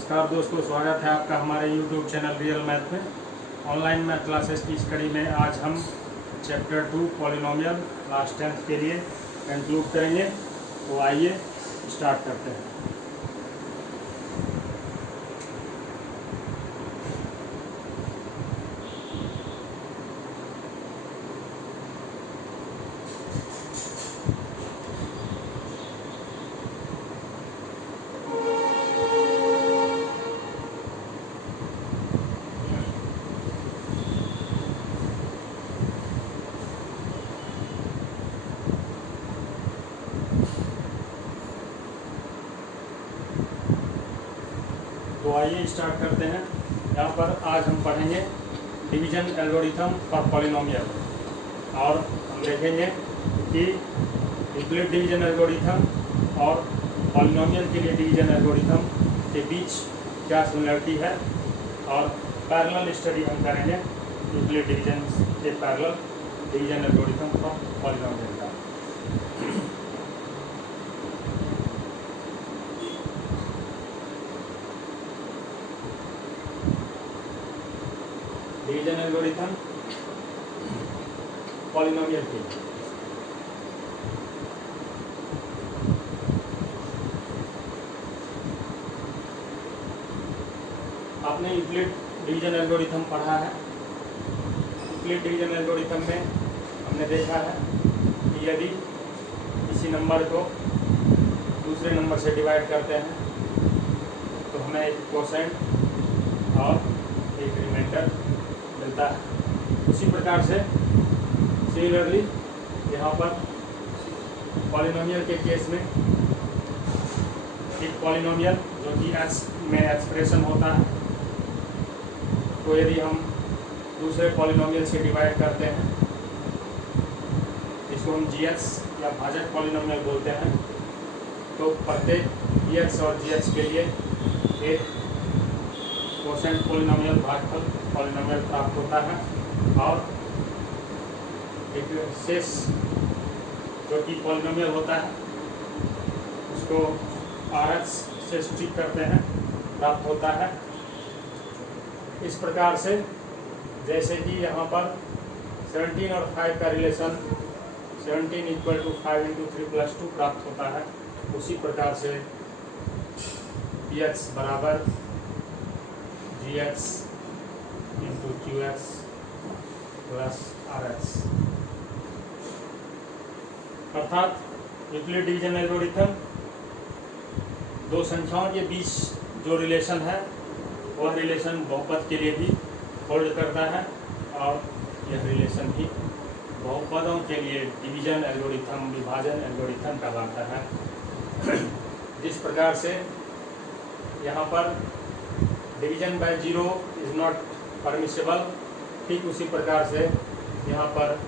नमस्कार दोस्तों, स्वागत है आपका हमारे YouTube चैनल रियल मैथ में। ऑनलाइन मैथ क्लासेस की इस कड़ी में आज हम चैप्टर 2 पॉलिनोमियल क्लास 10th के लिए कंक्लूड करेंगे। तो आइए स्टार्ट करते हैं। तो आइए स्टार्ट करते हैं। यहाँ पर आज हम पढ़ेंगे डिवीजन एल्गोरिथम फॉर पॉलिनोमियल और हम देखेंगे कि यूक्लिड डिवीजन एल्गोरिथम और पॉलिनोमियल के लिए डिवीजन एल्गोरिथम के बीच क्या सिमिलरिटी है, और पैरेलल स्टडी हम करेंगे यूक्लिड डिवीजन के parallel division algorithm for polynomial का। डिवीजन एल्गोरिथम पॉलिनोमियल के आपने यूक्लिड डिवीजन एल्गोरिथम पढ़ा है। यूक्लिड डिवीजन एल्गोरिथम में हमने देखा है कि यदि किसी नंबर को दूसरे नंबर से डिवाइड करते हैं तो हमें एक कोसेंट और एक रिमाइंडर मिलता है। उसी प्रकार से सिमिलरली यहाँ पर पॉलिनोमियल के केस में एक पॉलिनोमियल जो कि एस में एक्सप्रेशन होता है, तो यदि हम दूसरे पॉलिनोमियल से डिवाइड करते हैं, इसको हम जीएक्स या भाजक पॉलिनोमियल बोलते हैं, तो प्रत्येक ईएक्स और जीएक्स के लिए एक कोसेंट पॉलिनोमियल भागफल पॉलिनोमियल प्राप्त होता है, और एक शेष जो कि पॉलिनोमियल होता है उसको आरएक्स से स्ट्रिक करते हैं, प्राप्त होता है। इस प्रकार से जैसे कि यहाँ पर 17 और 5 का रिलेशन 17 = 5 × 3 + 2 प्राप्त होता है, उसी प्रकार से px बराबर gx × qx + rx। अर्थात यूक्लिड डिवीजन एल्गोरिथम दो संख्याओं के बीच जो रिलेशन है वह रिलेशन बहुपद के लिए भी होल्ड करता है, और यह रिलेशन भी बहुपदों के लिए डिवीजन एल्गोरिथम विभाजन एल्गोरिथम कहलाता है। जिस प्रकार से यहाँ पर division by zero is not permissible, ठीक उसी प्रकार से यहाँ पर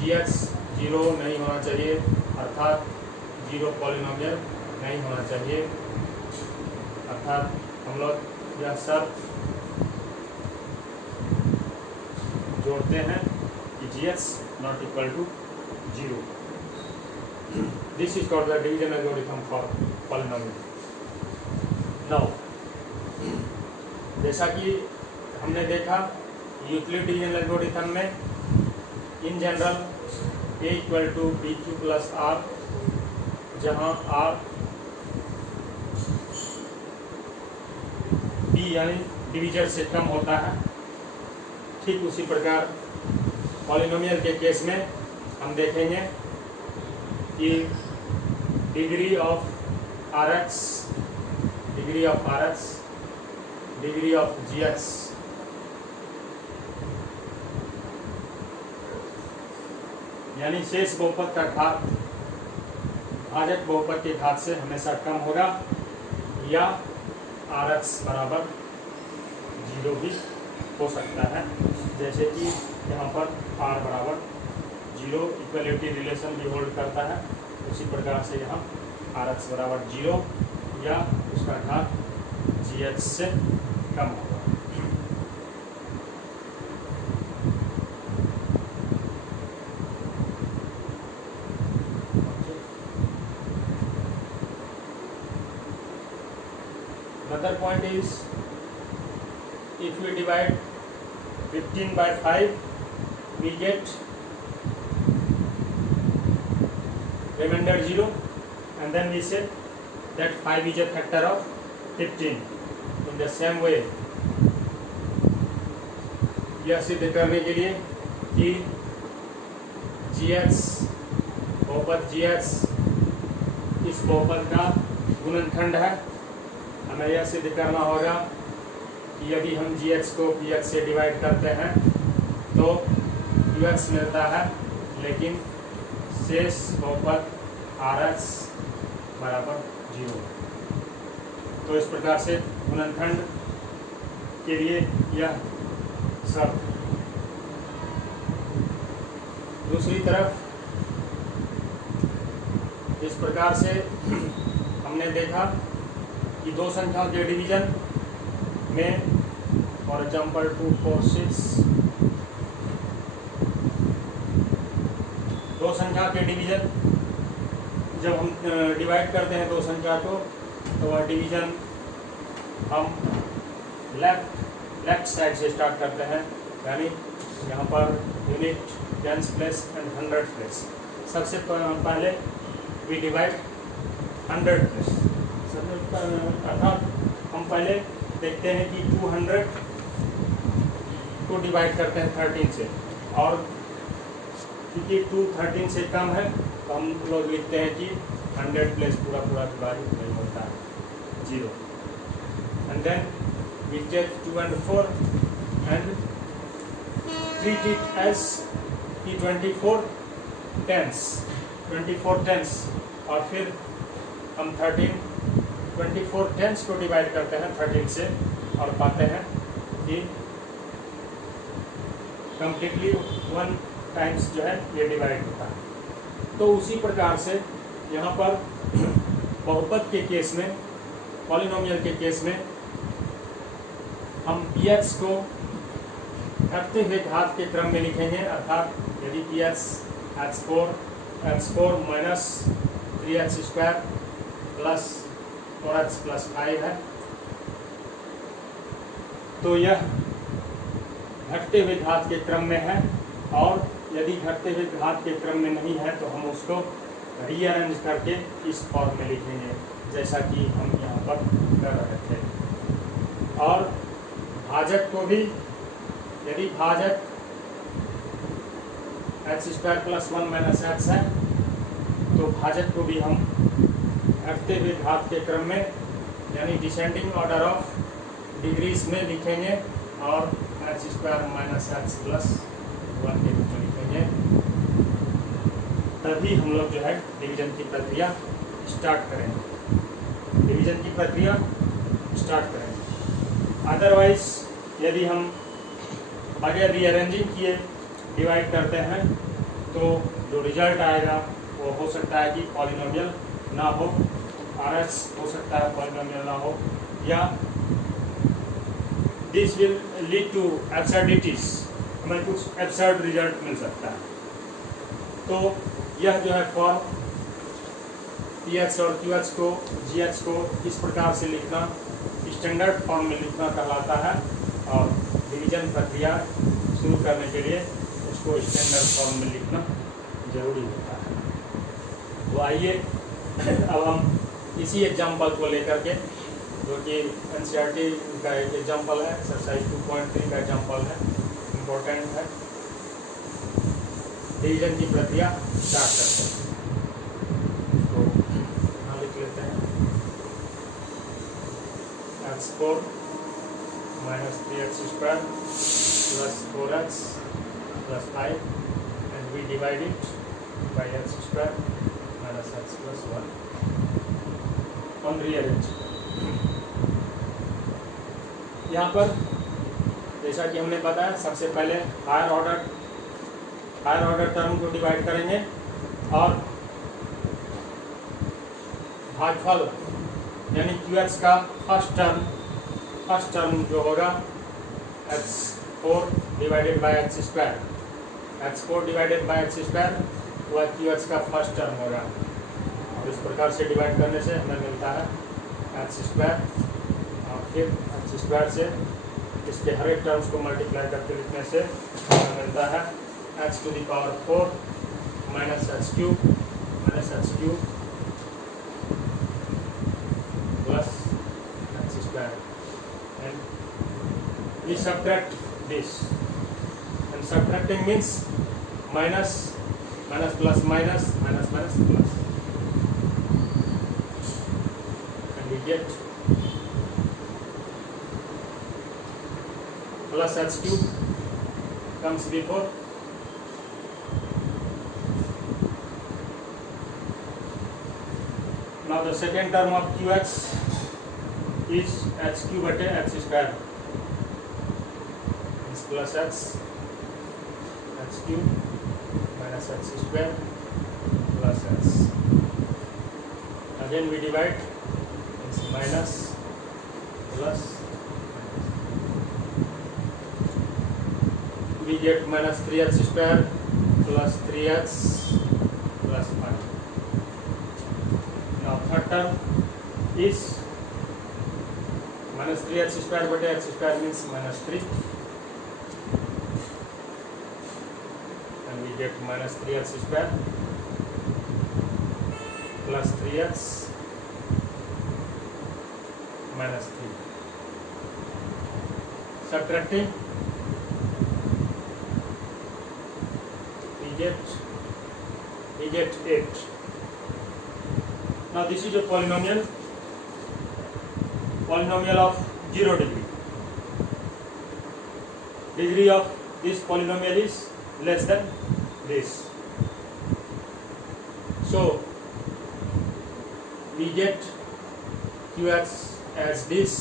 जीएक्स जीरो नहीं होना चाहिए, अर्थात जीरो पॉलिनोमियल नहीं होना चाहिए। अर्थात हम लोग यह शर्त जोड़ते हैं कि g x not equal to zero. This is called the division algorithm for polynomial. Now जैसा कि हमने देखा यूक्लिड डिवीजन एल्गोरिथम में in general a = bq + r, जहाँ r b यानी डिवीजर से कम होता है, ठीक उसी प्रकार पॉलिनोमियल के केस में हम देखेंगे कि degree of rx, degree of gx यानी शेष बहुपद का घात भाजक बहुपद के घात से हमेशा कम होगा, या rx बराबर जीरो भी हो सकता है। जैसे कि यहाँ पर r बराबर जीरो इक्वलिटी रिलेशन भी होल्ड करता है, उसी प्रकार से यहाँ rx बराबर जीरो या उसका घात gx से कम होगा। Another point is, if we divide 15 by 5, we get remainder 0, and then we say that 5 is a factor of 15. In the same way, यह सिद्ध करने के लिए कि GH बहुपद GH इस बहुपद का गुणनखंड है, हमें यह सिद्ध करना होगा कि यदि हम GH को PH से डिवाइड करते हैं तो QH मिलता है, लेकिन शेष बहुपद RH बराबर 0। तो इस प्रकार से गुणनखंड के लिए यह सब। दूसरी तरफ इस प्रकार से हमने देखा कि दो संख्याओं के डिवीजन में, फॉर एग्जाम्पल 2, 4, 6, दो संख्या के डिवीजन जब हम डिवाइड करते हैं दो संख्या को, तो वह डिवीजन हम लेफ्ट साइड से स्टार्ट करते हैं, यानी यहाँ per unit, tens place and 100 place. सबसे पहले वी डिवाइड 100 प्लेस, अर्थात हम पहले देखते हैं कि 200 को डिवाइड करते हैं 13 से, और क्योंकि 2 13 से कम है तो हम लोग लिखते हैं कि 100 प्लेस पूरा डिवाइड नहीं होता है, 0। And then we take 2 and 4 and treat it as कि 24 tens, और फिर हम 24 tens को डिवाइड करते हैं 13 से, और पाते हैं कि कम्प्लीटली 1 टाइम्स जो है ये डिवाइड होता है। तो उसी प्रकार से यहाँ पर बहुपद के केस में, पॉलिनोमियल के केस में, हम PH को घटते हुए घात के क्रम में लिखेंगे, अर्थात यदि PH x4 minus 3x² plus 4x plus 5 है, तो यह घटते हुए घात के क्रम में है, और यदि घटते हुए घात के क्रम में नहीं है तो हम उसको रीअरेंज करके इस फॉर्म में लिखेंगे, जैसा कि हम यहाँ पर कर रहे थे। और भाजक को भी, यदि भाजक x² प्लस 1 माइनस x है, तो भाजक को भी हम घटते हुए घात के क्रम में, यानी डिसेंडिंग ऑर्डर ऑफ डिग्रीज में लिखेंगे, और x² माइनस x प्लस 1 के रूप में लिखेंगे। तभी हम लोग जो है डिवीजन की प्रक्रिया स्टार्ट करेंगे। अदरवाइज यदि हम बगैर रीअरेंजिंग किए डिवाइड करते हैं तो जो रिजल्ट आएगा वो हो सकता है कि पॉलिनोमियल ना हो, RS हो सकता है पॉलिनोमियल ना हो, या दिस विल लीड टू एब्सर्डिटीज, हमें कुछ एब्सर्ड रिजल्ट मिल सकता है। तो यह जो है फॉर्म PH और QH को, GH को इस प्रकार से लिखना स्टैंडर्ड फॉर्म में लिखना कहलाता है, और डिवीजन प्रक्रिया शुरू करने के लिए उसको स्टैंडर्ड फॉर्म में लिखना जरूरी होता है। तो आइए अब हम इसी एग्जाम्पल को लेकर के, जो कि NCERT का एक एग्जाम्पल है, एक्सरसाइज 2.3 का एग्जाम्पल है, इम्पोर्टेंट है, डिवीजन की प्रक्रिया स्टार्ट करते हैं। तो यहाँ लिख लेते हैं x4 minus 3x² plus 4x plus 5 and we divide it by x² minus x plus 1 on rearrange. यहाँ पर जैसा कि हमने बताया, सबसे पहले हायर ऑर्डर टर्म को डिवाइड करेंगे, और भागफल यानी QH का फर्स्ट टर्म जो होगा x4 divided by x², x4 divided by x², वह QH का फर्स्ट टर्म होगा। और इस प्रकार से डिवाइड करने से हमें मिलता है x² फिर एक्स स्क्वायर से इसके हर एक टर्म्स को मल्टीप्लाई करके लिखने से हमें मिलता है x to the power 4 minus x cube plus x square, and we subtract this, and subtracting means minus plus minus plus, and we get plus x cube comes before, now the second term of qx is x cube at x square plus x cube minus x square plus x. Again we divide, it's minus plus we get minus 3x square plus 3x plus 5. Now third term is minus 3x square by x square means minus 3. Get minus 3x square plus 3x minus 3. Subtracting, we get 8. Now this is a polynomial of 0 degree. Degree of this polynomial is less than this. So we get qx as this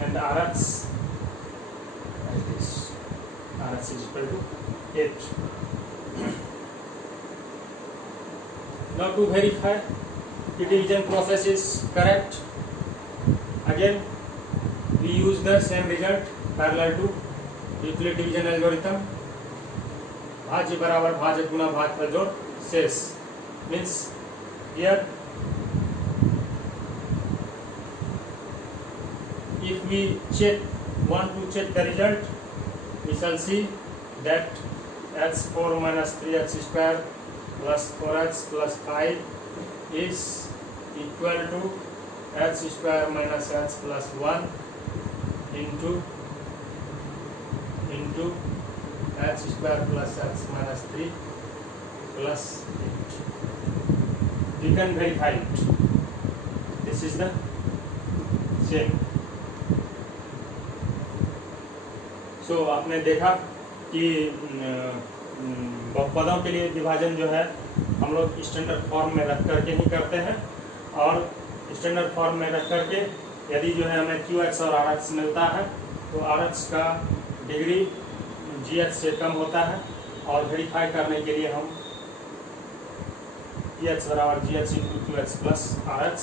and rx as this. Rx is equal to 8. Now to verify the division process is correct, again we use the same result parallel to Euclid division algorithm. भाज्य बराबर भाज्य गुना भाजफल जोड़ शेष, means here if we want to check the result, we shall see that x4 minus 3x square plus 4x plus 5 is equal to x square minus x plus 1 into x square plus x minus 3 plus 8. We can verify it. This is the same. So आपने देखा कि बहुपदों के लिए विभाजन जो है हम लोग स्टैंडर्ड फॉर्म में रख करके ही करते हैं, और स्टैंडर्ड फॉर्म में रख करके यदि जो है हमें qx और rx मिलता है तो rx का डिग्री gx से कम होता है, और वेरीफाई करने के लिए हम px बराबर gx into qx plus rx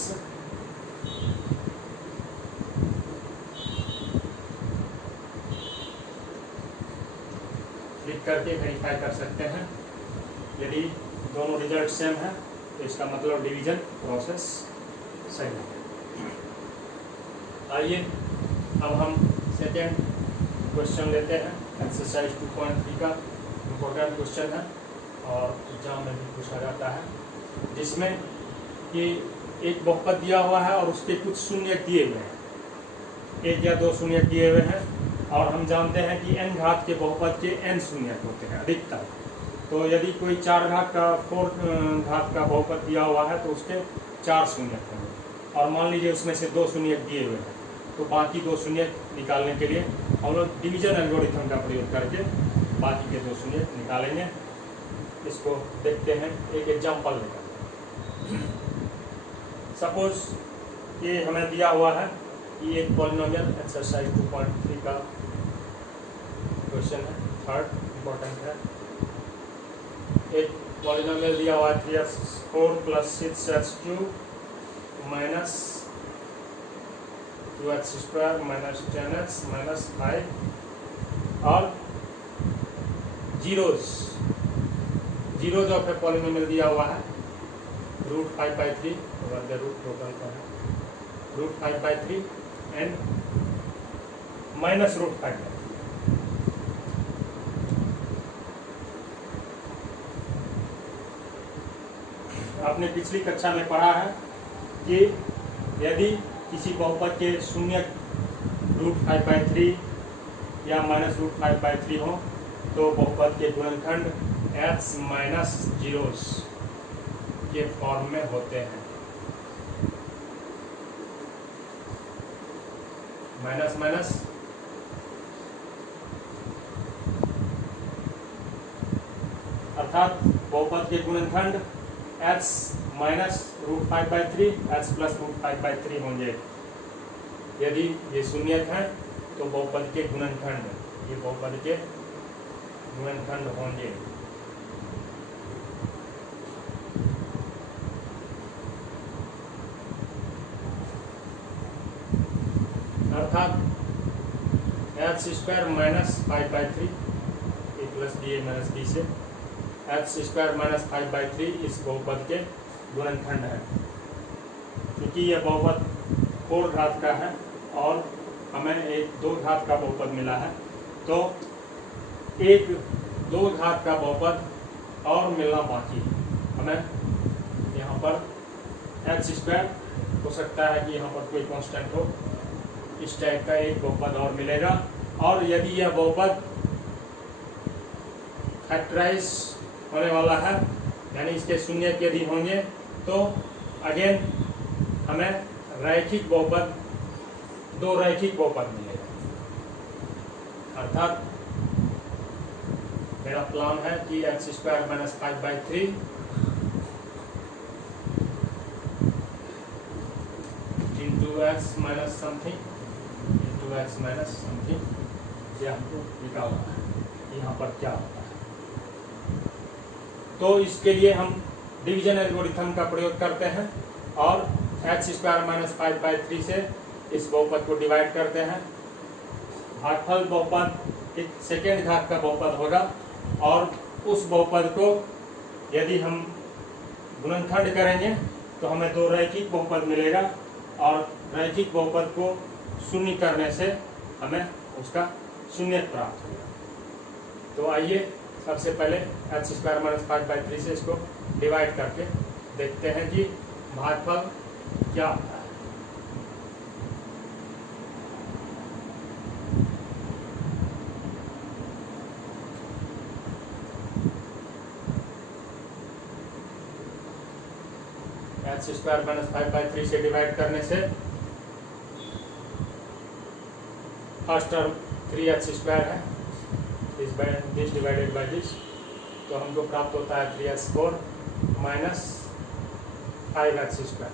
लिख करके वेरीफाई कर सकते हैं। यदि दोनों रिजल्ट सेम है तो इसका मतलब डिवीजन प्रोसेस सही है। आइए अब हम सेकेंड क्वेश्चन लेते हैं। एक्सरसाइज 2.3 का इम्पोर्टेंट क्वेश्चन है और एग्जाम में भी पूछा जाता है, जिसमें कि एक बहुपद दिया हुआ है और उसके कुछ शून्य दिए हुए हैं, 1 या 2 शून्य दिए हुए हैं, और हम जानते हैं कि n घात के बहुपद के n शून्य होते हैं अधिकतर। तो यदि कोई 4 घात का 4 घात का बहुपद दिया हुआ है तो उसके 4 शून्य होंगे, और मान लीजिए उसमें से 2 शून्य दिए हुए हैं, तो बाकी 2 शून्य निकालने के लिए हम लोग डिवीजन एल्गोरिथम का प्रयोग करके बाकी के 2 शून्य निकालेंगे। इसको देखते हैं एक एग्जाम्पल लेकर। सपोज ये हमें दिया हुआ है, ये एक पॉलिनोमियल एक्सरसाइज 2.3 का क्वेश्चन है, थर्ड इम्पोर्टेंट है। एक पॉलिनोमियल दिया हुआ है 3x4 plus 6x3 minus 2x square minus 10x minus 5, और जीरोज ऑफ ए पॉलिनोमियल दिया हुआ है √5/3 ओवर द रूट टोटल का है √5/3 एंड माइनस रूट 5। आपने पिछली कक्षा में पढ़ा है कि यदि किसी बहुपद के शून्य √5/3 या माइनस √5/3 हो तो बहुपद के गुणनखंड x माइनस जीरोस के फॉर्म में होते हैं। माइनस माइनस अर्थात बहुपद के गुणनखंड x माइनस √5/3 x प्लस √5/3 होंगे। यदि ये शून्यक हैं तो बहुपद के गुणनखंड, ये बहुपद के गुणनखंड होंगे। अर्थात x² minus 5/3 a plus b a minus b से x² माइनस 5/3 इस बहुपद के गुणनखंड है। क्योंकि यह बहुपद 4 घात का है और हमें एक 2 घात का बहुपद मिला है, तो एक 2 घात का बहुपद और मिलना बाकी है। हमें यहाँ पर x² हो सकता है कि यहाँ पर कोई कांस्टेंट हो, इस टाइप का एक बहुपद और मिलेगा। और यदि यह बहुपद फैक्टराइज होने वाला है, यानी इसके शून्य यदि होंगे, तो अगेन हमें रैखिक बहुपद, 2 रैखिक बहुपद मिलेगा। अर्थात मेरा प्लान है कि x² minus 5/3 into x minus something into x minus something, यह हमको निकालना है यहाँ पर क्या होता है। तो इसके लिए हम डिवीजन एल्गोरिथम का प्रयोग करते हैं और x² माइनस 5/3 से इस बहुपद को डिवाइड करते हैं। भागफल बहुपद एक सेकेंड घात का बहुपद होगा और उस बहुपद को यदि हम गुणनखंड करेंगे तो हमें 2 रैखिक बहुपद मिलेगा और रैखिक बहुपद को शून्य करने से हमें उसका शून्य प्राप्त होगा। तो आइए सबसे पहले x² माइनस 5/3 से इसको डिवाइड करके देखते हैं कि भागफल क्या होता है। x² माइनस 5/3 से डिवाइड करने से फर्स्ट टर्म 3x² है, दिस डिवाइडेड बाय दिस, तो हमको प्राप्त होता है 3x4 minus 5x²।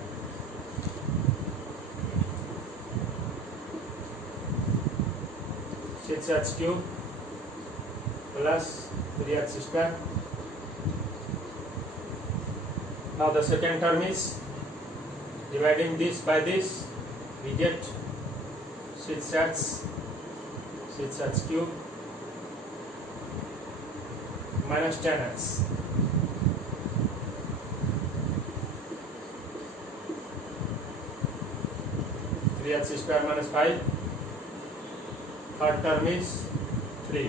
Six x³ plus 3x²। Now the second term is dividing this by this, we get 6x³ minus 10x। Three x² minus 5, third term is 3।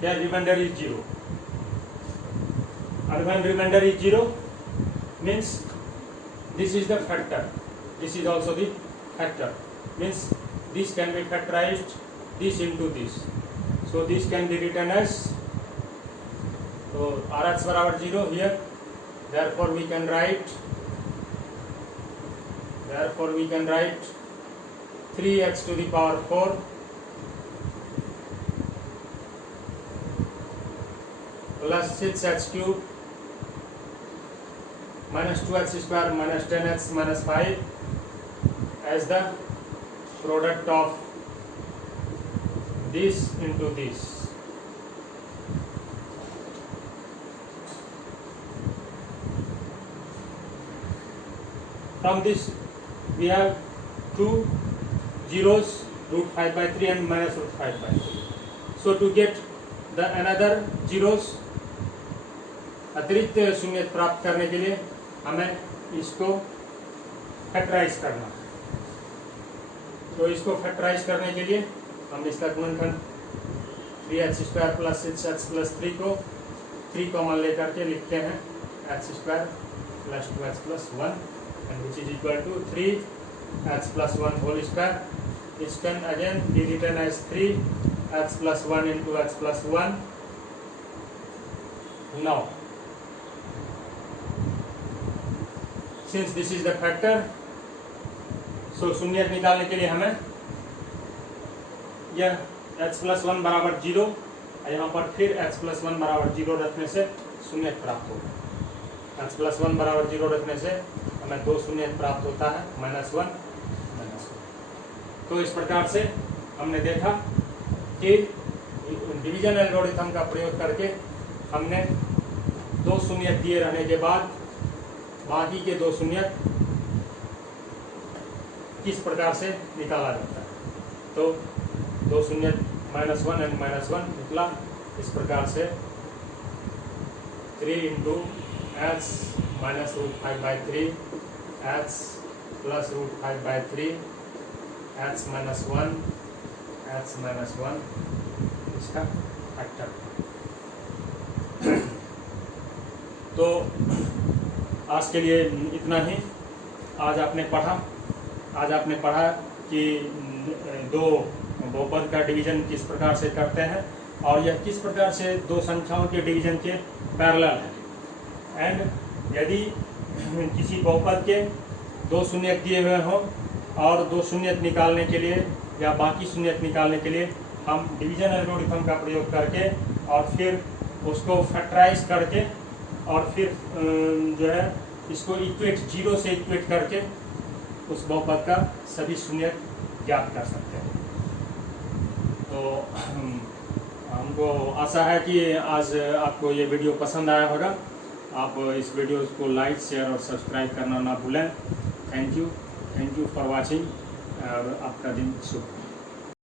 Here remainder is 0, and when remainder is 0 means this is the factor, this is also the factor, means this can be factorized this into this, so this can be written as, so Rx बराबर 0 here, therefore we can write 3x to the power 4 plus 6x³ minus 2x² minus 10x minus 5 as the product of this into this. From this we have 2 zeros, √5/3 and minus √5/3. So to get the another zeros, अतिरिक्त शून्य प्राप्त करने के लिए हमें इसको factorise करना। तो इसको फैक्टराइज करने के लिए हम इसका गुणनखंड 3x² + 6x + 3 को 3 कॉमन लेकर के लिखते हैं x² + 2x + 1 and which is equal to 3x + 1 whole square. This can again be written as 3x + 1 into x + 1. Now since this is the factor, so शून्यक निकालने के लिए हमें यह x + 1 बराबर 0 और यहाँ पर फिर x + 1 बराबर 0 रखने से शून्यक प्राप्त होगा। x + 1 बराबर 0 रखने से हमें 2 शून्यक प्राप्त होता है, -1 -1। तो इस प्रकार से हमने देखा कि डिवीजन एल्गोरिथम का प्रयोग करके हमने 2 शून्यक दिए रहने के बाद बाकी के 2 शून्यक किस प्रकार से निकाला जाता है। तो 2 शून्यक -1 and -1 निकला इस प्रकार से 3 into x minus √5/3 x plus √5/3 x minus 1 इसका फैक्टर। तो आज के लिए इतना ही। आज आपने पढ़ा कि 2 बहुपद का डिवीजन किस प्रकार से करते हैं और यह किस प्रकार से 2 संख्याओं के डिवीजन के पैरेलल है। एंड यदि किसी बहुपद के 2 शून्यक दिए हुए हों और 2 शून्यक निकालने के लिए या बाकी शून्यक निकालने के लिए हम डिवीजन एल्गोरिथम का प्रयोग करके और फिर उसको फैक्टराइज करके और फिर जो है इसको इक्वेट 0 से इक्वेट करके उस बहुपद का सभी शून्यक ज्ञात कर सकते हैं। तो हमको आशा है कि आज आपको ये वीडियो पसंद आया होगा। आप इस वीडियो को लाइक, शेयर और सब्सक्राइब करना ना भूलें। थैंक यू फॉर वाचिंग और आपका दिन शुभ।